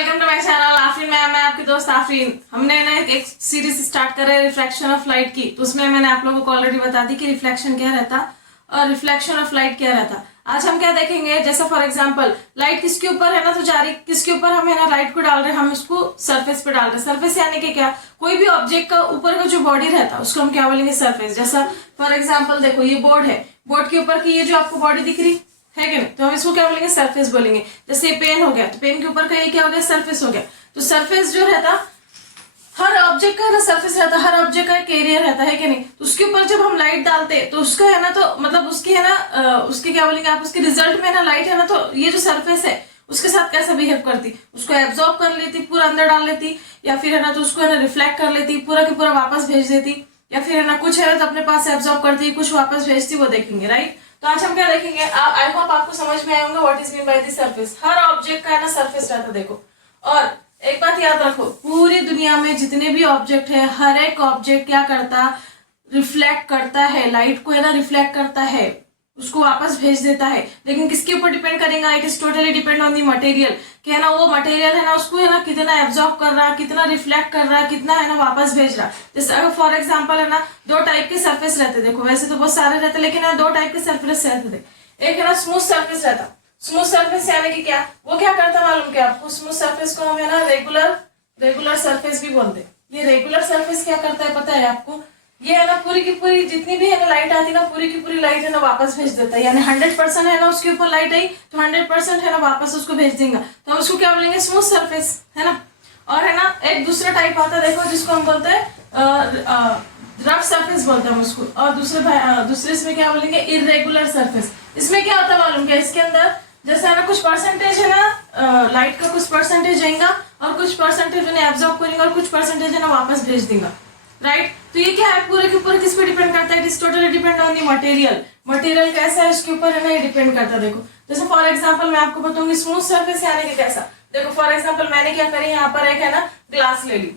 Welcome to my channel Afreen. मैं आपकी दोस्त आफरीन। हमने ना एक सीरीज स्टार्ट कर रहे हैं रिफ्लेक्शन ऑफ लाइट की। तो उसमें मैंने आप लोगों को ऑलरेडी बता दी कि रिफ्लेक्शन क्या रहता और रिफ्लेक्शन ऑफ लाइट क्या रहता। आज हम क्या देखेंगे, जैसा फॉर एग्जांपल लाइट किसके ऊपर है ना तो जा रही, किसके ऊपर हम है ना लाइट को डाल रहे हैं, हम उसको सरफेस पे डाल रहे हैं। सरफेस यानी कि क्या, कोई भी ऑब्जेक्ट का ऊपर का जो बॉडी रहता है उसको हम क्या बोलेंगे, सरफेस। जैसा फॉर एग्जाम्पल देखो ये बोर्ड है, बोर्ड के ऊपर की ये जो आपको बॉडी दिख रही है कि नहीं, तो हम इसको क्या बोलेंगे, सरफेस बोलेंगे। जैसे ये पेन हो गया तो पेन के ऊपर का ये क्या हो गया, सरफेस हो गया। तो सरफेस जो रहता, हर ऑब्जेक्ट का है ना सरफेस रहता, हर ऑब्जेक्ट का एक एरिया रहता है कि नहीं। तो उसके ऊपर जब हम लाइट डालते हैं तो उसका है ना, तो मतलब उसकी है ना उसके क्या बोलेंगे आप, उसके रिजल्ट में ना लाइट है ना, तो ये जो सरफेस है उसके साथ कैसा बिहेव करती, उसको एब्जॉर्ब कर लेती, पूरा अंदर डाल लेती, या फिर है ना तो उसको है ना रिफ्लेक्ट कर लेती, पूरा की पूरा वापस भेज देती, या फिर है ना कुछ है तो अपने पास एब्जॉर्ब करती, कुछ वापस भेजती, वो देखेंगे। राइट। तो आज हम क्या देखेंगे, आई होप आपको समझ में आएगा what is mean by the surface. Her object का है ना सरफेस रहता, देखो। और एक बात याद रखो, पूरी दुनिया में जितने भी ऑब्जेक्ट है, हर एक ऑब्जेक्ट क्या करता, रिफ्लेक्ट करता है, लाइट को है ना रिफ्लेक्ट करता है, उसको वापस भेज देता है। लेकिन किसके ऊपर डिपेंड करेगा, it is totally depend on the material, कि है ना वो मटेरियल है ना उसको है ना कितना एब्जॉर्ब कर रहा है, कितना रिफ्लेक्ट कर रहा है, कितना है ना वापस भेज रहा है। जैसे अगर फॉर एग्जांपल है ना दो टाइप के सरफेस रहते, देखो वैसे तो बहुत सारे रहते, लेकिन दो टाइप के सरफेस रहते थे। एक है ना स्मूथ सरफेस रहता, स्मूथ सरफेस यानी कि क्या, वो क्या करता मालूम क्या आपको, स्मूथ सरफेस को हम है ना रेगुलर सरफेस भी बोलते हैं। ये रेगुलर सरफेस क्या करता है पता है आपको, ये है ना पूरी की पूरी जितनी भी है ना लाइट आती ना, पूरी की पूरी लाइट है ना वापस भेज देता है। यानी 100% है ना उसके ऊपर लाइट आई तो 100% है ना वापस उसको भेज देंगे, तो हम उसको क्या बोलेंगे, स्मूथ सरफेस, है ना। और है ना एक दूसरा टाइप आता है देखो, जिसको हम बोलते हैं रफ सरफेस बोलते हैं हम उसको। और दूसरे इसमें क्या बोलेंगे, इरेगुलर सरफेस। इसमें क्या होता है मालूम क्या, इसके अंदर जैसे है ना कुछ परसेंटेज है ना लाइट का, कुछ परसेंटेज आएगा और कुछ परसेंटेज उन्हें एब्जॉर्ब करेंगे और कुछ परसेंटेज है ना वापस भेज देगा। राइट। तो ये क्या है, पूरे के ऊपर किस पे डिपेंड करता है, it is totally depend on the material. Material कैसा है इसके ऊपर है ना ये डिपेंड करता है। देखो जैसे फॉर एग्जांपल मैं आपको बताऊंगी स्मूथ सरफेस यानी कि कैसा। देखो फॉर एग्जांपल मैंने क्या करी, यहाँ पर एक है ना ग्लास ले ली,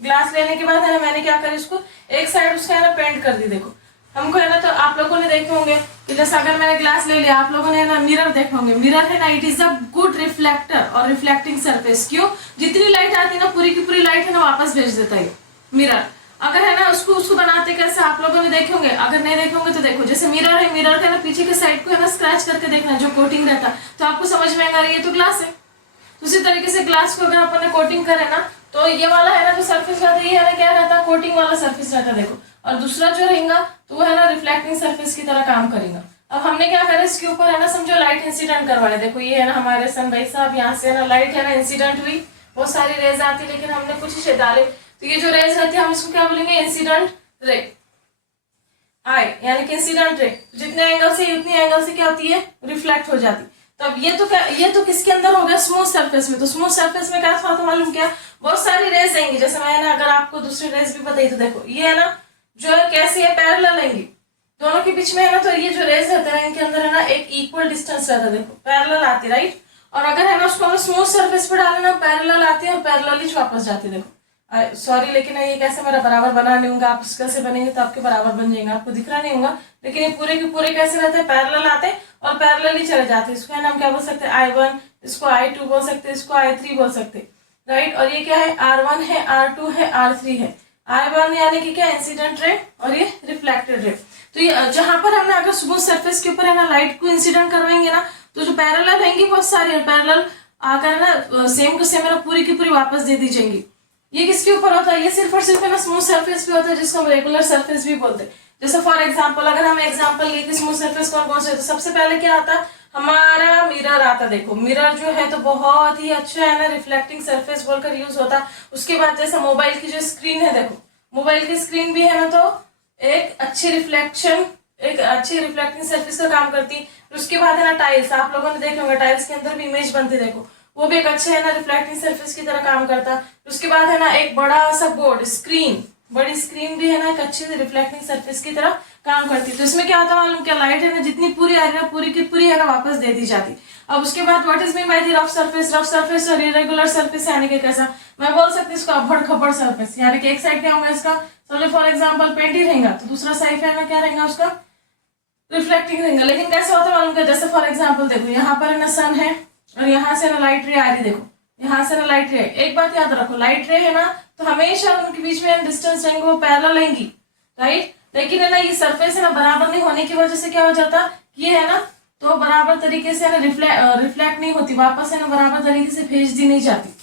ग्लास लेने के बाद है ना मैंने क्या करी, उसको एक साइड उसका है ना पेंट कर दी। देखो हमको है ना, तो आप लोगों ने देखे होंगे कि जैसे अगर मैंने ग्लास ले लिया, आप लोगों ने है ना मिरर देखे होंगे। मिरर है ना it is a good reflector और रिफ्लेक्टिंग सरफेस। क्यों, जितनी लाइट आती है ना पूरी की पूरी लाइट है ना वापस भेज देता है मिरर। अगर है ना उसको बनाते कैसे आप लोगों ने देखे होंगे, अगर नहीं देखे होंगे तो देखो, जैसे मिरर है, मिरर का ना पीछे के साइड को है ना स्क्रैच करके देखना, जो कोटिंग रहता तो आपको समझ में आएगा ये तो ग्लास है। तो उसी तरीके से ग्लास को अगर अपन ने कोटिंग करे ना, तो ये वाला है ना जो सरफेस रहता है, ये है ना क्या रहता है, कोटिंग वाला सरफेस रहता है। देखो और दूसरा जो रहेगा तो वो है ना रिफ्लेक्टिंग सरफेस की तरह काम करेगा। अब हमने क्या करा, इसके ऊपर है ना समझो लाइट इंसिडेंट करवाने। देखो ये है ना हमारे सन भाई साहब, यहाँ से है ना लाइट है ना इंसिडेंट हुई, बहुत सारी रेज आती, लेकिन हमने कुछ ही डाले। तो ये जो रेज रहती है हम इसको क्या बोलेंगे, इंसिडेंट रे आई, यानी कि इंसिडेंट रे जितने एंगल से उतनी एंगल से क्या होती है, रिफ्लेक्ट हो जाती। तब ये तो किसके अंदर हो गया, स्मूथ सरफेस में। तो स्मूथ सरफेस में क्या था मालूम क्या, बहुत सारी रेज आएंगी। जैसे मैंने अगर आपको दूसरी रेज भी बताई तो देखो ये है ना जो है कैसी है, पैरेलल आएंगी दोनों के बीच में है ना, तो ये जो रेज रहते हैं इनके अंदर है ना एक इक्वल डिस्टेंस रहता है। देखो पैरेलल आती, राइट। और अगर है ना उसको हम स्मूथ सरफेस पे डालें ना, पैरेलल आती है और पैरेलल ही वापस जाती है। देखो सॉरी लेकिन ये कैसे मेरा बराबर बना नहीं होगा, आप कैसे बनेंगे तो आपके बराबर बन जाएंगे, आपको दिख रहा नहीं होगा, लेकिन ये पूरे के पूरे कैसे रहते हैं, पैरेलल आते और पैरेलल ही चले जाते। इसको है ना हम क्या बोल सकते हैं, I1, इसको I2 बोल सकते हैं, इसको I3 बोल सकते हैं। राइट। और ये क्या है, R1 है, R2 है, R3 है। I1 यानी कि क्या, इंसिडेंट रे, और ये रिफ्लेक्टेड रे। तो ये जहां पर हमने अगर स्मूथ सरफेस के ऊपर है ना लाइट को इंसिडेंट करवाएंगे ना, तो जो पैरेलल रहेंगी बहुत सारी, पैरेलल आकर ना सेम टू सेम पूरी की पूरी वापस दे दी जाएंगी। ये किसके ऊपर होता है, ये सिर्फ और सिर्फ है ना स्मूथ सरफेस पे होता है, जिसको हम रेगुलर सरफेस भी बोलते हैं। जैसे फॉर एग्जांपल अगर हम एग्जांपल लेके स्मूथ सरफेस कौन से, तो सबसे पहले क्या आता है, हमारा मिरर आता। देखो मिरर जो है तो बहुत ही अच्छा है ना रिफ्लेक्टिंग सरफेस बोलकर यूज होता। उसके बाद जैसे मोबाइल की जो स्क्रीन है, देखो मोबाइल की स्क्रीन भी है ना तो एक अच्छी रिफ्लेक्टिंग सरफेस का काम करती। उसके बाद है ना टाइल्स, आप लोगों ने देखे होंगे टाइल्स के अंदर भी इमेज बनती, देखो वो भी एक अच्छे है ना रिफ्लेक्टिंग सरफेस की तरह काम करता। उसके बाद है ना एक बड़ा सा बोर्ड, स्क्रीन, बड़ी स्क्रीन भी है ना एक अच्छी रिफ्लेक्टिंग सरफेस की तरह काम करती है। तो इसमें क्या होता है मालूम क्या, लाइट है ना जितनी पूरी आ रही है पूरी की पूरी है ना वापस दे दी जाती। अब उसके बाद what is mean by the rough surface, rough surface और इरेगुलर सरफेस यानी कि कैसा, मैं बोल सकती हूँ इसको अभड़ खपड़ सरफेस, यानी कि एक साइड क्या होगा इसका, चलो फॉर एग्जाम्पल पेंट ही रहेगा, तो दूसरा साइड है ना क्या रहेगा उसका, रिफ्लेक्टिंग रहेगा। लेकिन कैसे होता है मालूम क्या, जैसे फॉर एग्जाम्पल देखो यहाँ पर है ना सन है और यहाँ से ना लाइट रे आ रही, देखो यहाँ से ना लाइट रे, एक बात याद रखो, लाइट रे है ना तो हमेशा उनके बीच में डिस्टेंस रहेंगे वो पैरेलल रहेंगी, राइट। लेकिन है ना ये सरफेस है ना बराबर नहीं होने की वजह से क्या हो जाता, ये है ना तो बराबर तरीके से ना रिफ्लेक्ट नहीं होती, वापस है ना बराबर तरीके से भेज दी नहीं जाती।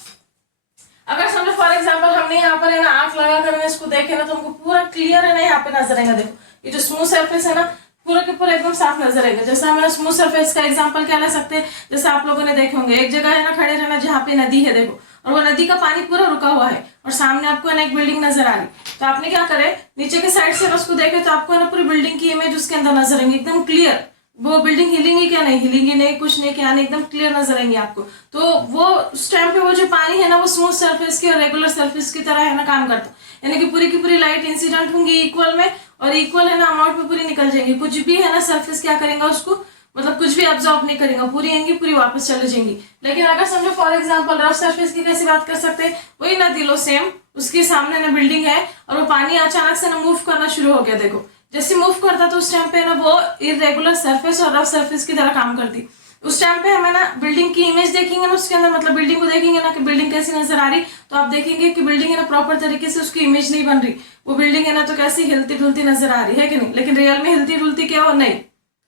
अगर समझो फॉर एग्जांपल हमने यहाँ पर है ना आंख लगा कर इसको देखे ना तो हमको पूरा क्लियर है ना यहाँ पे नजर आएगा। देखो ये जो स्मूथ सरफेस है ना पूरा के पूरा एकदम साफ नजर आएगा। जैसे हम स्मूथ सरफेस का एग्जांपल क्या ले सकते हैं, जैसे आप लोगों ने देखे होंगे एक जगह है ना खड़े रहना जहाँ पे नदी है, देखो और वो नदी का पानी पूरा रुका हुआ है और सामने आपको है ना एक बिल्डिंग नजर आ रही, तो आपने क्या करे नीचे के साइड से उसको देखे तो आपको है ना पूरी बिल्डिंग की इमेज उसके अंदर नजर आएंगी एकदम क्लियर। वो बिल्डिंग हिलेंगी क्या, नहीं हिलेंगी, नहीं कुछ नहीं क्या नहीं, एकदम क्लियर नजर आएंगे आपको। तो वो उस टाइम पे वो जो पानी है ना वो स्मूथ सरफेस की और रेगुलर सरफेस की तरह है ना काम करता, यानी कि पूरी की पूरी लाइट इंसिडेंट होंगी इक्वल में और इक्वल है ना अमाउंट में पूरी निकल जाएंगी। कुछ भी है ना सरफेस क्या करेगा उसको, मतलब कुछ भी ऑब्जॉर्व नहीं करेगा, पूरी आएंगी पूरी वापस चले जाएंगी। लेकिन अगर समझो फॉर एग्जांपल रफ सरफेस की कैसी बात कर सकते हैं, वही नदी लो सेम, उसके सामने ना बिल्डिंग है और वो पानी अचानक से ना मूव करना शुरू हो गया, देखो जैसे मूव करता तो उस टाइम पे ना वो इरेगुलर सरफेस और रफ सरफेस की तरह काम करती। उस टाइम पे हमें ना बिल्डिंग की इमेज देखेंगे ना उसके अंदर, मतलब बिल्डिंग को देखेंगे ना कि बिल्डिंग कैसी नजर आ रही, तो आप देखेंगे कि बिल्डिंग है ना प्रॉपर तरीके से उसकी इमेज नहीं बन रही, वो बिल्डिंग है ना तो कैसी हिलती डुलती नजर आ रही है कि नहीं। लेकिन रियल में हिलती डुलती क्या हो, नहीं,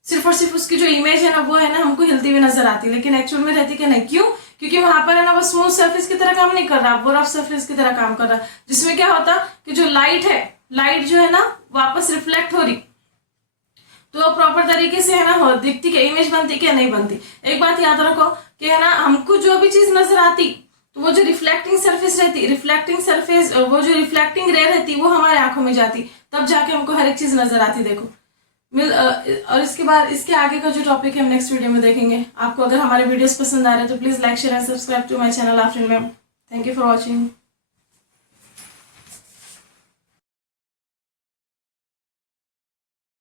सिर्फ और सिर्फ उसकी जो इमेज है ना वो है ना हमको हिलती हुई नजर आती, लेकिन एक्चुअल में रहती क्या नहीं। क्यों? क्योंकि वहां पर है ना वो स्मूथ सरफेस की तरह काम नहीं कर रहा, वो रफ सरफेस की तरह काम कर रहा, जिसमें क्या होता कि जो लाइट है, लाइट जो है ना वापस रिफ्लेक्ट हो रही तो प्रॉपर तरीके से है ना हो दिखती क्या, इमेज बनती क्या नहीं बनती। एक बात याद रखो कि है ना हमको जो भी चीज नजर आती तो वो जो रिफ्लेक्टिंग सरफेस रहती, रिफ्लेक्टिंग सरफेस वो जो रिफ्लेक्टिंग रे रहती वो हमारे आंखों में जाती, तब जाके हमको हर एक चीज नजर आती। देखो और इसके बाद इसके आगे का जो टॉपिक है हम नेक्स्ट वीडियो में देखेंगे। आपको अगर हमारे वीडियोस पसंद आ रहे हैं तो please like share and subscribe to my channel Afreen ma'am. Thank you for watching.